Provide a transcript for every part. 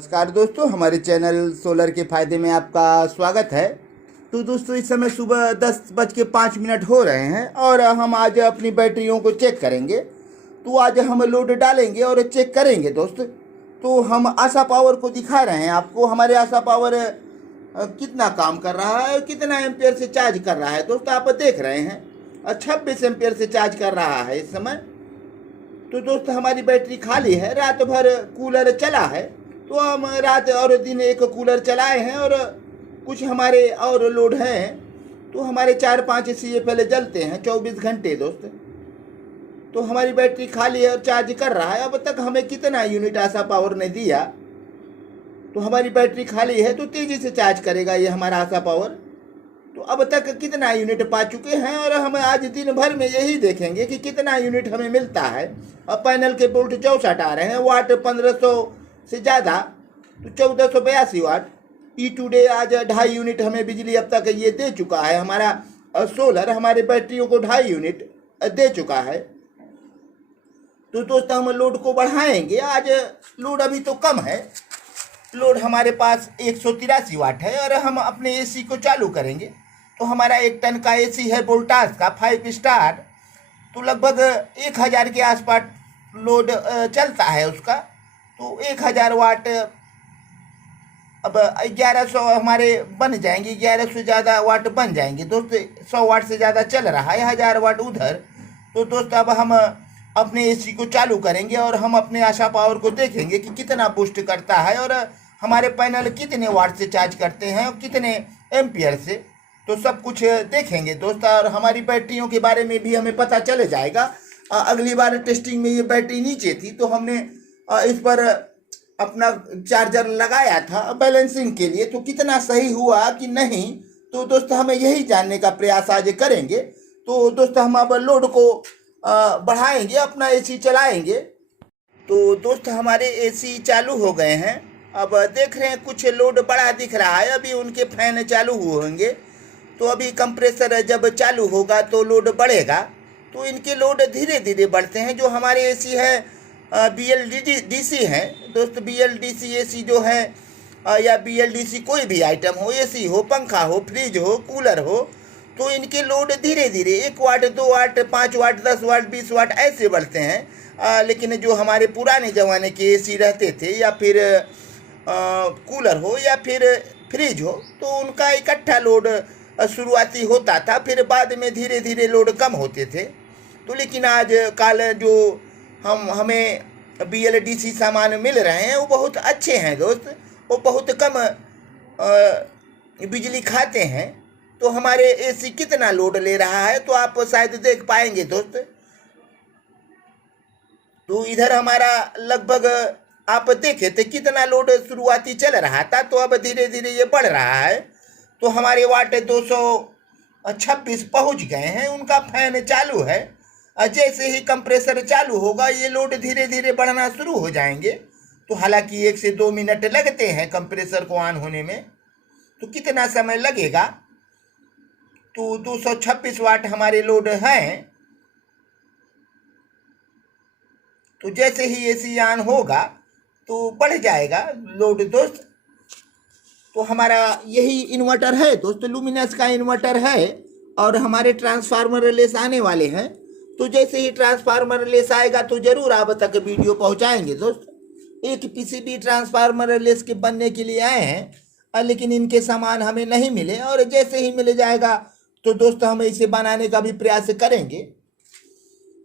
नमस्कार दोस्तों, हमारे चैनल सोलर के फ़ायदे में आपका स्वागत है। तो दोस्तों, इस समय सुबह 10:05 हो रहे हैं और हम आज अपनी बैटरियों को चेक करेंगे। तो आज हम लोड डालेंगे और चेक करेंगे दोस्त। तो हम आशा पावर को दिखा रहे हैं आपको, हमारे आशा पावर कितना काम कर रहा है, कितना एम्पियर से चार्ज कर रहा है। दोस्त आप देख रहे हैं 26 एम्पियर से चार्ज कर रहा है इस समय। तो दोस्त हमारी बैटरी खाली है, रात भर कूलर चला है। तो हम रात और दिन एक कूलर चलाए हैं और कुछ हमारे और लोड हैं। तो हमारे 4-5 CFL जलते हैं 24 घंटे दोस्त। तो हमारी बैटरी खाली है और चार्ज कर रहा है। अब तक हमें कितना यूनिट आशा पावर ने दिया। तो हमारी बैटरी खाली है तो तेज़ी से चार्ज करेगा ये हमारा आशा पावर। तो अब तक कितना यूनिट पा चुके हैं और हम आज दिन भर में यही देखेंगे कि कितना यूनिट हमें मिलता है। अब पैनल के वोल्ट 64 आ रहे हैं, वाट 1500 से ज़्यादा, तो 1482 वाट। टुडे आज 2.5 यूनिट हमें बिजली अब तक ये दे चुका है। हमारा सोलर हमारे बैटरियों को 2.5 यूनिट दे चुका है। तो दोस्तों हम लोड को बढ़ाएंगे। आज लोड अभी तो कम है, लोड हमारे पास 183 वाट है और हम अपने AC को चालू करेंगे। तो हमारा 1 टन का AC है वोल्टास का 5 स्टार। तो लगभग 1000 के आसपास लोड चलता है उसका। तो 1000 वाट अब 1100 हमारे बन जाएंगे, 1100 से ज़्यादा वाट बन जाएंगे दोस्त। 100 वाट से ज़्यादा चल रहा है, 1000 वाट उधर। तो दोस्त अब हम अपने AC को चालू करेंगे और हम अपने आशा पावर को देखेंगे कि कितना बूस्ट करता है और हमारे पैनल कितने वाट से चार्ज करते हैं और कितने एम्पियर से। तो सब कुछ देखेंगे दोस्त और हमारी बैटरियों के बारे में भी हमें पता चल जाएगा। अगली बार टेस्टिंग में ये बैटरी नीचे थी तो हमने इस पर अपना चार्जर लगाया था बैलेंसिंग के लिए। तो कितना सही हुआ कि नहीं, तो दोस्त हमें यही जानने का प्रयास आज करेंगे। तो दोस्त हम अब लोड को बढ़ाएंगे, अपना AC चलाएंगे। तो दोस्त हमारे AC चालू हो गए हैं। अब देख रहे हैं कुछ लोड बड़ा दिख रहा है, अभी उनके फैन चालू होंगे। तो अभी कंप्रेसर जब चालू होगा तो लोड बढ़ेगा। तो इनके लोड धीरे धीरे बढ़ते हैं। जो हमारे AC है BLDC है दोस्त। BLDC AC जो है या BLDC कोई भी आइटम हो, AC हो, पंखा हो, फ्रिज हो, कूलर हो, तो इनके लोड धीरे धीरे 1 वाट, 2 वाट, 5 वाट, 10 वाट, 20 वाट ऐसे बढ़ते हैं। लेकिन जो हमारे पुराने ज़माने के AC रहते थे या फिर कूलर हो या फिर फ्रिज हो, तो उनका इकट्ठा लोड शुरुआती होता था, फिर बाद में धीरे धीरे लोड कम होते थे। तो लेकिन आज कल जो हमें BLDC सामान मिल रहे हैं वो बहुत अच्छे हैं दोस्त। वो बहुत कम बिजली खाते हैं। तो हमारे AC कितना लोड ले रहा है तो आप शायद देख पाएंगे दोस्त। तो इधर हमारा लगभग आप देखे थे कितना लोड शुरुआती चल रहा था, तो अब धीरे धीरे ये बढ़ रहा है। तो हमारे वाट 226 पहुंच गए हैं, उनका फैन चालू है। जैसे ही कंप्रेसर चालू होगा ये लोड धीरे धीरे बढ़ना शुरू हो जाएंगे। तो हालांकि 1 से 2 मिनट लगते हैं कंप्रेसर को ऑन होने में। तो कितना समय लगेगा, तो 226 वाट हमारे लोड हैं। तो जैसे ही AC ऑन होगा तो बढ़ जाएगा लोड दोस्त। तो हमारा यही इन्वर्टर है दोस्त, लुमिनस का इन्वर्टर है और हमारे ट्रांसफार्मर रिलेस आने वाले हैं। तो जैसे ही ट्रांसफार्मर रिलेस आएगा तो ज़रूर आप तक वीडियो पहुंचाएंगे दोस्त। एक PCB ट्रांसफार्मर रिलेस के बनने के लिए आए हैं, लेकिन इनके सामान हमें नहीं मिले और जैसे ही मिल जाएगा तो दोस्त हम इसे बनाने का भी प्रयास करेंगे।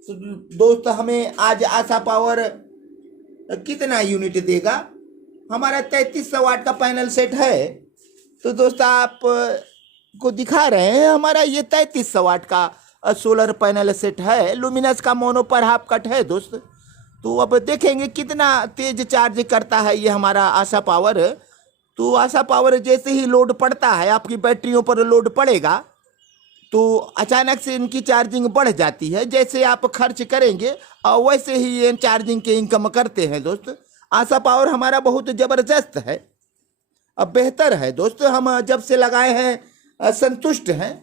तो दोस्त हमें आज आशा पावर कितना यूनिट देगा। हमारा 3300 वाट का पैनल सेट है। तो दोस्त आप को दिखा रहे हैं हमारा ये 3300 वाट का सोलर पैनल सेट है। लुमिनस का मोनो पर हाफ कट है दोस्त। तो अब देखेंगे कितना तेज चार्ज करता है ये हमारा आशा पावर। तो आशा पावर जैसे ही लोड पड़ता है, आपकी बैटरियों पर लोड पड़ेगा तो अचानक से इनकी चार्जिंग बढ़ जाती है। जैसे आप खर्च करेंगे और वैसे ही ये चार्जिंग के इनकम करते हैं दोस्त। आशा पावर हमारा बहुत ज़बरदस्त है, अब बेहतर है दोस्त। हम जब से लगाए हैं संतुष्ट हैं।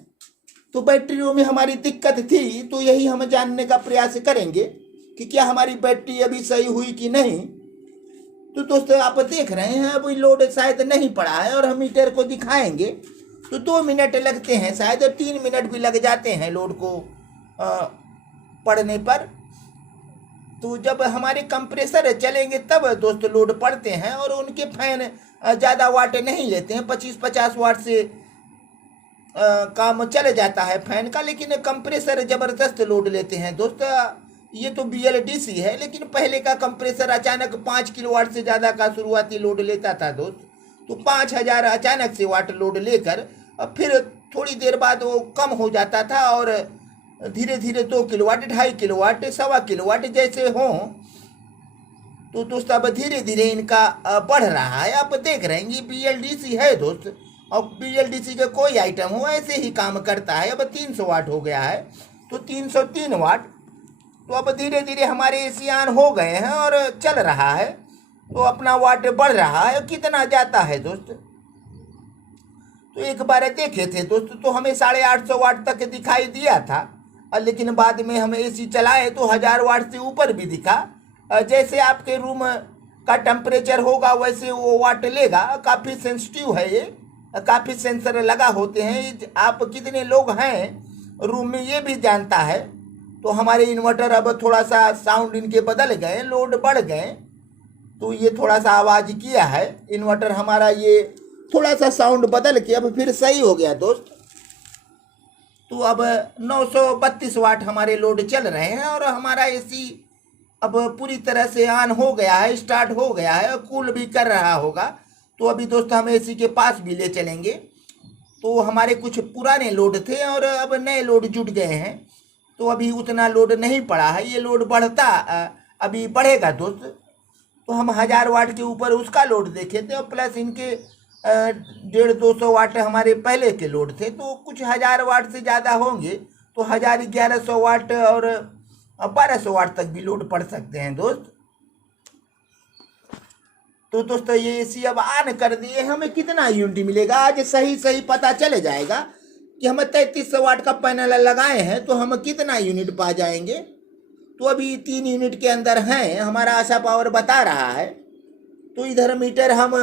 तो बैटरियों में हमारी दिक्कत थी, तो यही हम जानने का प्रयास करेंगे कि क्या हमारी बैटरी अभी सही हुई कि नहीं। तो दोस्तों आप देख रहे हैं अभी लोड शायद नहीं पड़ा है, और हम मीटर को दिखाएंगे तो 2 मिनट लगते हैं शायद, 3 मिनट भी लग जाते हैं लोड को पड़ने पर। तो जब हमारे कंप्रेसर चलेंगे तब दोस्तों लोड पड़ते हैं, और उनके फैन ज़्यादा वाट नहीं लेते हैं, 25-50 वाट से काम चल जाता है फैन का, लेकिन कंप्रेसर ज़बरदस्त लोड लेते हैं दोस्तों। ये तो BLDC है, लेकिन पहले का कंप्रेसर अचानक 5 किलोवाट से ज़्यादा का शुरुआती लोड लेता था दोस्त। तो 5000 अचानक से वाट लोड लेकर फिर थोड़ी देर बाद वो कम हो जाता था, और धीरे धीरे 2 किलोवाट, 2.5 किलोवाट, 1.25 किलोवाट जैसे हों। तो दोस्तों अब धीरे धीरे इनका बढ़ रहा है। आप देख रहे हैं ये BLDC है दोस्त, और BLDC का कोई आइटम हो ऐसे ही काम करता है। अब 300 वाट हो गया है, तो 303 वाट। तो अब धीरे धीरे हमारे एसी ऑन हो गए हैं और चल रहा है, तो अपना वाट बढ़ रहा है। कितना जाता है दोस्त, तो एक बार देखे थे दोस्त तो हमें 850 वाट तक दिखाई दिया था, लेकिन बाद में हम एसी चलाए तो 1000 वाट से ऊपर भी दिखा। जैसे आपके रूम का टेम्परेचर होगा वैसे वो वाट लेगा। काफ़ी सेंसिटिव है ये, काफ़ी सेंसर लगा होते हैं। आप कितने लोग हैं रूम में ये भी जानता है। तो हमारे इन्वर्टर अब थोड़ा सा साउंड इनके बदल गए, लोड बढ़ गए, तो ये थोड़ा सा आवाज़ किया है इन्वर्टर हमारा, ये थोड़ा सा साउंड बदल के अब फिर सही हो गया दोस्त। तो अब 932 वाट हमारे लोड चल रहे हैं, और हमारा एसी अब पूरी तरह से ऑन हो गया है, स्टार्ट हो गया है, कूल भी कर रहा होगा। तो अभी दोस्त हम एसी के पास भी ले चलेंगे। तो हमारे कुछ पुराने लोड थे और अब नए लोड जुट गए हैं, तो अभी उतना लोड नहीं पड़ा है। ये लोड बढ़ता अभी बढ़ेगा दोस्त। तो हम 1000 वाट के ऊपर उसका लोड देखे थे, और प्लस इनके 150-200 वाट हमारे पहले के लोड थे, तो कुछ 1000 वाट से ज़्यादा होंगे। तो 1100 वाट और 1200 वाट तक भी लोड पड़ सकते हैं दोस्त। तो दोस्तों ये एसी अब ऑन कर दिए, हमें कितना यूनिट मिलेगा आज सही सही पता चल जाएगा कि हम 3300 वाट का पैनल लगाए हैं, तो हम कितना यूनिट पा जाएंगे। तो अभी 3 यूनिट के अंदर हैं, हमारा आशा पावर बता रहा है। तो इधर मीटर हम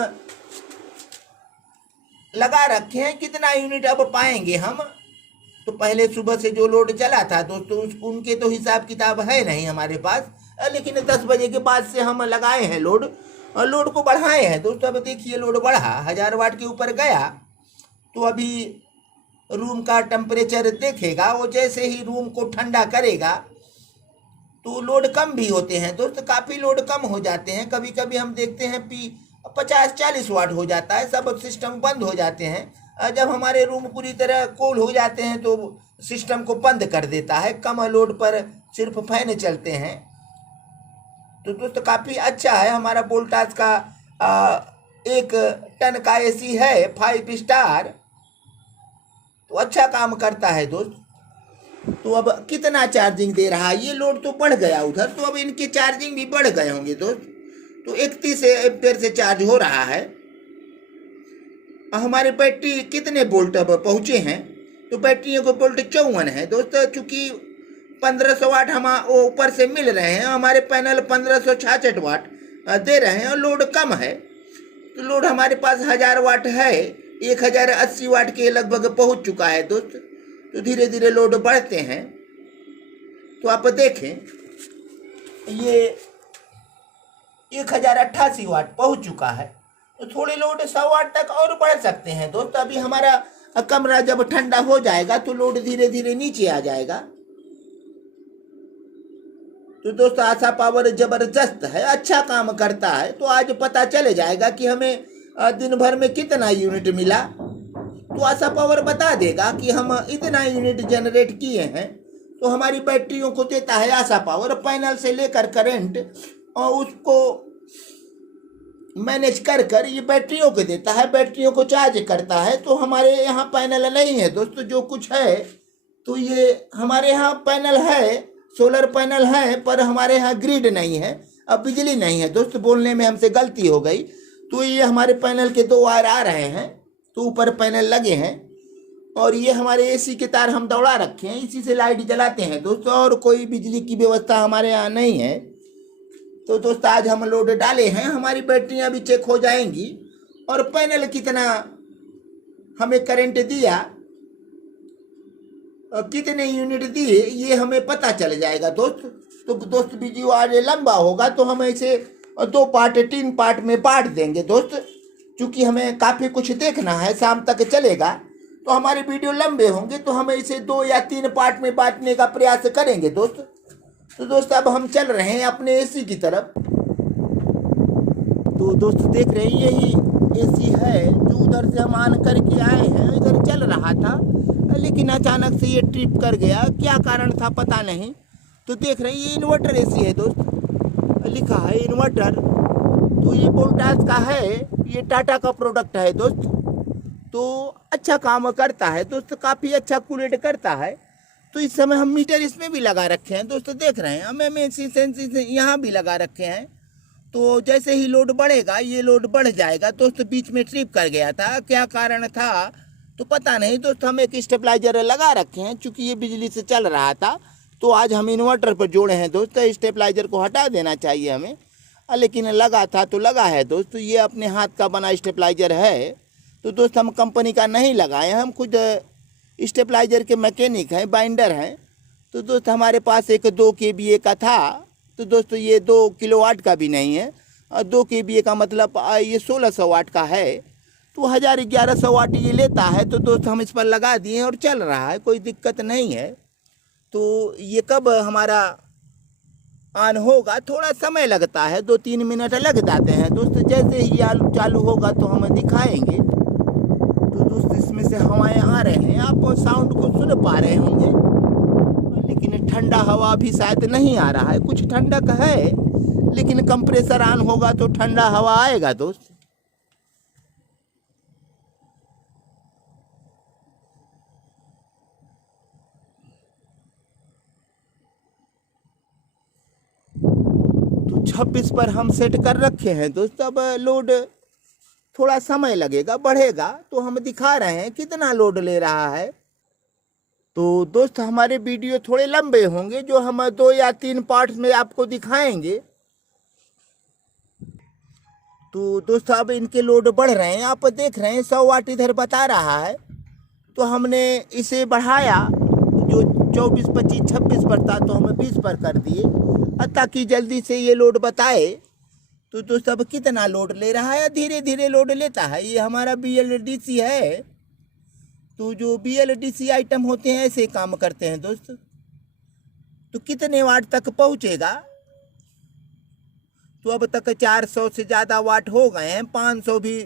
लगा रखे हैं, कितना यूनिट अब पाएंगे हम। तो पहले सुबह से जो लोड चला था दोस्तों उनके तो हिसाब किताब है नहीं हमारे पास, लेकिन 10 बजे के बाद से हम लगाए हैं लोड, और लोड को बढ़ाए हैं दोस्तों। अब देखिए लोड बढ़ा, 1000 वाट के ऊपर गया। तो अभी रूम का टेम्परेचर देखेगा, वो जैसे ही रूम को ठंडा करेगा तो लोड कम भी होते हैं दोस्त, काफ़ी लोड कम हो जाते हैं। कभी कभी हम देखते हैं 50-40 वाट हो जाता है, सब सिस्टम बंद हो जाते हैं। जब हमारे रूम पूरी तरह कूल हो जाते हैं तो सिस्टम को बंद कर देता है, कम लोड पर सिर्फ फैन चलते हैं। तो दोस्त काफ़ी अच्छा है हमारा वोल्टास का 1 टन का एसी है, 5 स्टार, तो अच्छा काम करता है दोस्त। तो अब कितना चार्जिंग दे रहा है, ये लोड तो बढ़ गया उधर, तो अब इनके चार्जिंग भी बढ़ गए होंगे दोस्त। तो 31 एम्पीयर से चार्ज हो रहा है। हमारे बैटरी कितने वोल्ट अब पहुँचे हैं, तो बैटरियों को वोल्ट 54 है दोस्त। चूँकि 1500 वाट हम ऊपर से मिल रहे हैं, हमारे पैनल 1566 वाट दे रहे हैं, और लोड कम है। तो लोड हमारे पास 1000 वाट है, 1080 वाट के लगभग पहुंच चुका है दोस्त। तो धीरे धीरे लोड बढ़ते हैं। तो आप देखें ये 1088 वाट पहुंच चुका है, तो थोड़ी लोड 100 वाट तक और बढ़ सकते हैं दोस्त। अभी हमारा कमरा जब ठंडा हो जाएगा तो लोड धीरे धीरे नीचे आ जाएगा। तो दोस्तों आशा पावर जबरदस्त है, अच्छा काम करता है। तो आज पता चले जाएगा कि हमें दिन भर में कितना यूनिट मिला। तो आशा पावर बता देगा कि हम इतना यूनिट जनरेट किए हैं। तो हमारी बैटरियों को देता है आशा पावर, पैनल से लेकर करंट, और उसको मैनेज कर ये बैटरियों को देता है, बैटरियों को चार्ज करता है। तो हमारे यहाँ पैनल नहीं है दोस्तों, जो कुछ है तो ये हमारे यहाँ पैनल है, सोलर पैनल है, पर हमारे यहाँ ग्रिड नहीं है, अब बिजली नहीं है दोस्त। बोलने में हमसे गलती हो गई। तो ये हमारे पैनल के 2 वायर आ रहे हैं, तो ऊपर पैनल लगे हैं, और ये हमारे एसी के तार हम दौड़ा रखे हैं, इसी से लाइट जलाते हैं दोस्तों। और कोई बिजली की व्यवस्था हमारे यहाँ नहीं है। तो दोस्त आज हम लोड डाले हैं, हमारी बैटरियां भी चेक हो जाएंगी और पैनल कितना हमें करंट दिया और कितने यूनिट दिए ये हमें पता चल जाएगा दोस्त। तो दोस्त वीडियो आज लंबा होगा तो हम इसे 2 पार्ट 3 पार्ट में बांट देंगे दोस्त, क्योंकि हमें काफ़ी कुछ देखना है, शाम तक चलेगा तो हमारे वीडियो लंबे होंगे, तो हम इसे 2 या 3 पार्ट में बांटने का प्रयास करेंगे दोस्त। तो दोस्त अब हम चल रहे हैं अपने एसी की तरफ। तो दोस्त देख रहे हैं यही एसी है जो उधर से हम ऑन करके आए हैं, इधर चल रहा था लेकिन अचानक से ये ट्रिप कर गया, क्या कारण था पता नहीं। तो देख रहे हैं ये इन्वर्टर एसी है दोस्त, लिखा है इन्वर्टर। तो ये वोल्टास का है, ये टाटा का प्रोडक्ट है दोस्त। तो अच्छा काम करता है दोस्त, काफ़ी अच्छा कूलेट करता है। तो इस समय हम मीटर इसमें भी लगा रखे हैं दोस्त, देख रहे हैं हम एमएसी सेंसी यहाँ भी लगा रखे हैं। तो जैसे ही लोड बढ़ेगा ये लोड बढ़ जाएगा दोस्त। बीच में ट्रिप कर गया था, क्या कारण था तो पता नहीं दोस्त। हम एक स्टेबलाइजर लगा रखे हैं, चूँकि ये बिजली से चल रहा था तो आज हम इन्वर्टर पर जोड़े हैं दोस्त। स्टेबलाइजर को हटा देना चाहिए हमें, लेकिन लगा था तो लगा है दोस्त। ये अपने हाथ का बना स्टेबलाइजर है तो दोस्त हम कंपनी का नहीं लगाए, हम खुद स्टेबलाइजर के मैकेनिक हैं, बाइंडर हैं। तो दोस्त हमारे पास एक 2 kVA का था, तो दोस्त ये 2 किलोवाट का भी नहीं है, और 2 kVA का मतलब ये 1600 वाट का है। तो 1100 वाट ये लेता है। तो दोस्त हम इस पर लगा दिए और चल रहा है, कोई दिक्कत नहीं है। तो ये कब हमारा ऑन होगा, थोड़ा समय लगता है, 2-3 मिनट लग जाते हैं दोस्त। जैसे ही चालू होगा तो हम दिखाएंगे। तो दोस्त इसमें से हवाएं आ रहे हैं, आप साउंड को सुन पा रहे होंगे, लेकिन ठंडा हवा भी शायद नहीं आ रहा है। कुछ ठंडक है लेकिन कंप्रेसर ऑन होगा तो ठंडा हवा आएगा दोस्त। तो 26 पर हम सेट कर रखे हैं दोस्त। अब लोड थोड़ा समय लगेगा, बढ़ेगा तो हम दिखा रहे हैं कितना लोड ले रहा है। तो दोस्त हमारे वीडियो थोड़े लंबे होंगे, जो हम 2 या 3 पार्ट्स में आपको दिखाएंगे। तो दोस्त अब इनके लोड बढ़ रहे हैं, आप देख रहे हैं 100 वाट इधर बता रहा है। तो हमने इसे बढ़ाया, जो 24, 25, 26 पर था तो हम 20 पर कर दिए, ताकि जल्दी से ये लोड बताए। तो दोस्त अब कितना लोड ले रहा है, धीरे धीरे लोड लेता है। ये हमारा BLDC है। तो जो BLDC आइटम होते हैं ऐसे काम करते हैं दोस्त। तो कितने वाट तक पहुंचेगा, तो अब तक 400 से ज़्यादा वाट हो गए हैं, 500 भी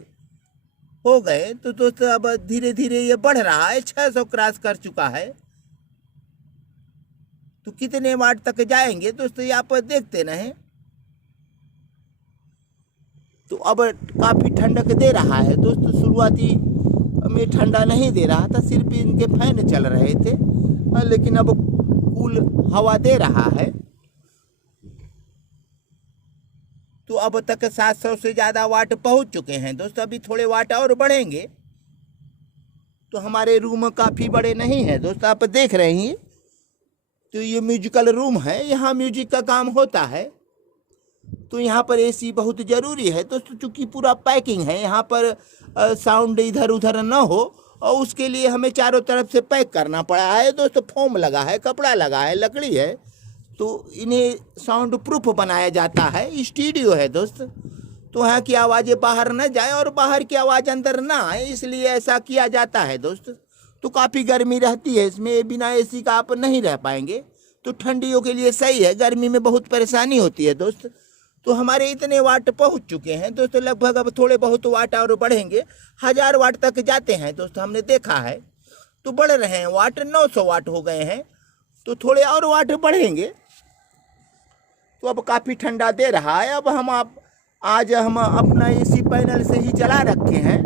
हो गए। तो दोस्त अब धीरे धीरे ये बढ़ रहा है, 600 क्रॉस कर चुका है। तो कितने वाट तक जाएंगे दोस्त ये आप देखते रहें। तो अब काफ़ी ठंडक दे रहा है दोस्त। शुरुआती में ठंडा नहीं दे रहा था, सिर्फ इनके फैन चल रहे थे, लेकिन अब कूल हवा दे रहा है। तो अब तक 700 से ज़्यादा वाट पहुंच चुके हैं दोस्त। अभी थोड़े वाट और बढ़ेंगे। तो हमारे रूम काफ़ी बड़े नहीं हैं दोस्त, आप देख रहे हैं। तो ये म्यूजिकल रूम है, यहाँ म्यूजिक का काम होता है। तो यहाँ पर एसी बहुत ज़रूरी है दोस्तों, चूँकि पूरा पैकिंग है, यहाँ पर साउंड इधर उधर ना हो, और उसके लिए हमें चारों तरफ से पैक करना पड़ा है दोस्तों। फोम लगा है, कपड़ा लगा है, लकड़ी है, तो इन्हें साउंड प्रूफ बनाया जाता है। स्टूडियो है दोस्त, तो यहाँ की आवाज़ें बाहर न जाए और बाहर की आवाज़ अंदर ना आए, इसलिए ऐसा किया जाता है दोस्त। तो काफ़ी गर्मी रहती है इसमें, बिना एसी का आप नहीं रह पाएंगे। तो ठंडियों के लिए सही है, गर्मी में बहुत परेशानी होती है दोस्त। तो हमारे इतने वाट पहुंच चुके हैं दोस्तों, लगभग अब थोड़े बहुत वाट और बढ़ेंगे, 1000 वाट तक जाते हैं दोस्त, हमने देखा है। तो बढ़ रहे हैं वाट, 900 वाट हो गए हैं, तो थोड़े और वाट बढ़ेंगे। तो अब काफ़ी ठंडा दे रहा है। अब आज हम अपना एसी पैनल से ही चला रखे हैं।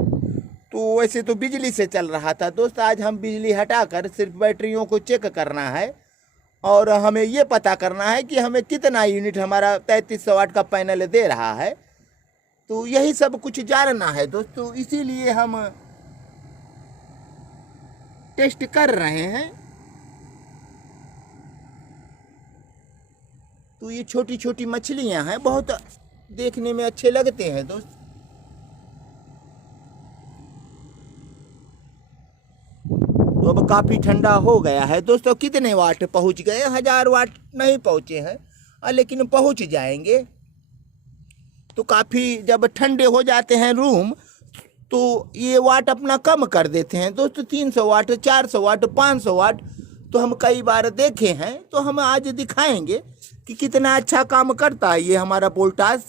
तो वैसे तो बिजली से चल रहा था दोस्त, आज हम बिजली हटाकर सिर्फ बैटरियों को चेक करना है और हमें ये पता करना है कि हमें कितना यूनिट हमारा 3300 वाट का पैनल दे रहा है। तो यही सब कुछ जानना है दोस्तों, इसीलिए हम टेस्ट कर रहे हैं। तो ये छोटी छोटी मछलियां हैं, बहुत देखने में अच्छे लगते हैं दोस्त। तो अब काफ़ी ठंडा हो गया है दोस्तों। कितने वाट पहुंच गए? 1000 वाट नहीं पहुंचे हैं, लेकिन पहुंच जाएंगे। तो काफ़ी जब ठंडे हो जाते हैं रूम तो ये वाट अपना कम कर देते हैं दोस्तों। 300 वाट, 400 वाट, 500 वाट तो हम कई बार देखे हैं। तो हम आज दिखाएंगे कि कितना अच्छा काम करता है ये हमारा वोल्टास।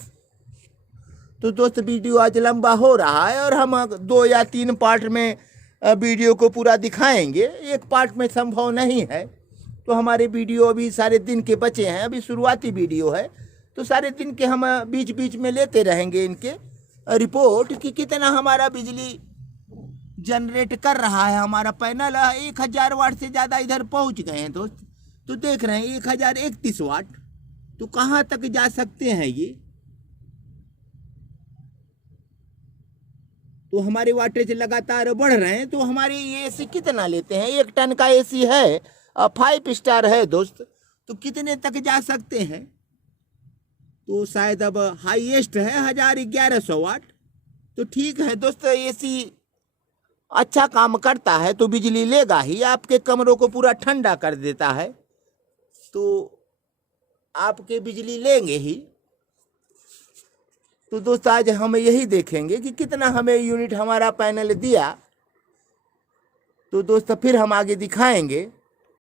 तो दोस्त वीडियो आज लंबा हो रहा है और हम 2 या 3 पार्ट में वीडियो को पूरा दिखाएंगे, एक पार्ट में संभव नहीं है। तो हमारे वीडियो अभी सारे दिन के बचे हैं, अभी शुरुआती वीडियो है। तो सारे दिन के हम बीच बीच में लेते रहेंगे इनके रिपोर्ट कि कितना हमारा बिजली जनरेट कर रहा है। हमारा पैनल 1000 वाट से ज़्यादा इधर पहुंच गए हैं दोस्त। तो देख रहे हैं 1031 वाट। तो कहाँ तक जा सकते हैं ये? तो हमारे वाटेज लगातार बढ़ रहे हैं। तो हमारे ये एसी कितना लेते हैं? 1 टन का एसी है, 5 स्टार है दोस्त। तो कितने तक जा सकते हैं? तो शायद अब हाईएस्ट है 1100 वाट। तो ठीक है दोस्त, एसी अच्छा काम करता है तो बिजली लेगा ही, आपके कमरों को पूरा ठंडा कर देता है। तो आपके बिजली लेंगे ही। तो दोस्त आज हम यही देखेंगे कि कितना हमें यूनिट हमारा पैनल दिया। तो दोस्त फिर हम आगे दिखाएंगे।